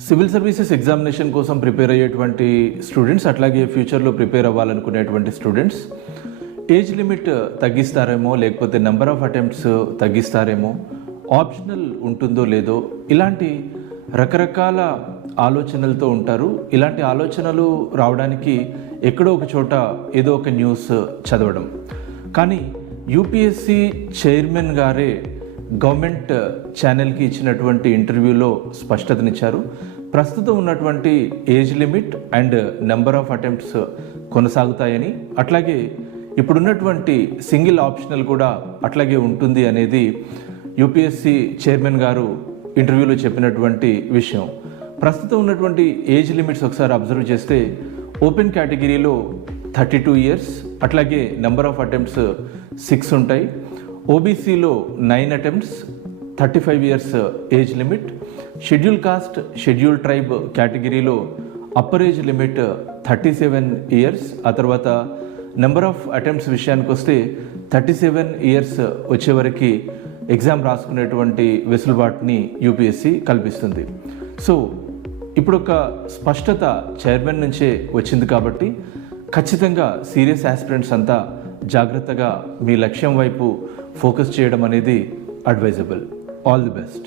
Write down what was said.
Civil services examination కోసం prepare అయ్యేటువంటి students, అట్లాగే ఫ్యూచర్లో ప్రిపేర్ అవ్వాలనుకునేటువంటి స్టూడెంట్స్ ఏజ్ లిమిట్ తగ్గిస్తారేమో, లేకపోతే నెంబర్ ఆఫ్ అటెంప్ట్స్ తగ్గిస్తారేమో, ఆప్షనల్ ఉంటుందో లేదో, ఇలాంటి రకరకాల ఆలోచనలతో ఉంటారు. ఇలాంటి ఆలోచనలు రావడానికి ఎక్కడో ఒక చోట ఏదో ఒక న్యూస్ చదవడం. కానీ యూపీఎస్సీ చైర్మన్ గారే గవర్నమెంట్ ఛానల్కి ఇచ్చినటువంటి ఇంటర్వ్యూలో స్పష్టతనిచ్చారు. ప్రస్తుతం ఉన్నటువంటి age limit and number of attempts కొనసాగుతాయని, అట్లాగే ఇప్పుడున్నటువంటి సింగిల్ ఆప్షనల్ కూడా అట్లాగే ఉంటుంది అనేది యూపీఎస్సీ చైర్మన్ గారు ఇంటర్వ్యూలో చెప్పినటువంటి విషయం. ప్రస్తుతం ఉన్నటువంటి ఏజ్ లిమిట్స్ ఒకసారి అబ్జర్వ్ చేస్తే ఓపెన్ కేటగిరీలో 32 years, అట్లాగే నెంబర్ ఆఫ్ అటెంప్ట్స్ 6 ఉంటాయి. ఓబీసీలో 9 attempts, 35 years age limit. Schedule caste, schedule tribe కేటగిరీలో అప్పర్ ఏజ్ లిమిట్ 37 years. ఆ తర్వాత నెంబర్ ఆఫ్ అటెంప్ట్స్ విషయానికి వస్తే 37 years వచ్చేవరకు ఎగ్జామ్ రాసుకునేటువంటి వెసులుబాటుని యూపీఎస్సీ కల్పిస్తుంది. సో ఇప్పుడు ఒక స్పష్టత చైర్మన్ నుంచే వచ్చింది కాబట్టి ఖచ్చితంగా సీరియస్ ఆస్పిరెంట్స్ అంతా జాగ్రత్తగా మీ లక్ష్యం వైపు ఫోకస్ చేయడం అనేది అడ్వైజబుల్. All the best.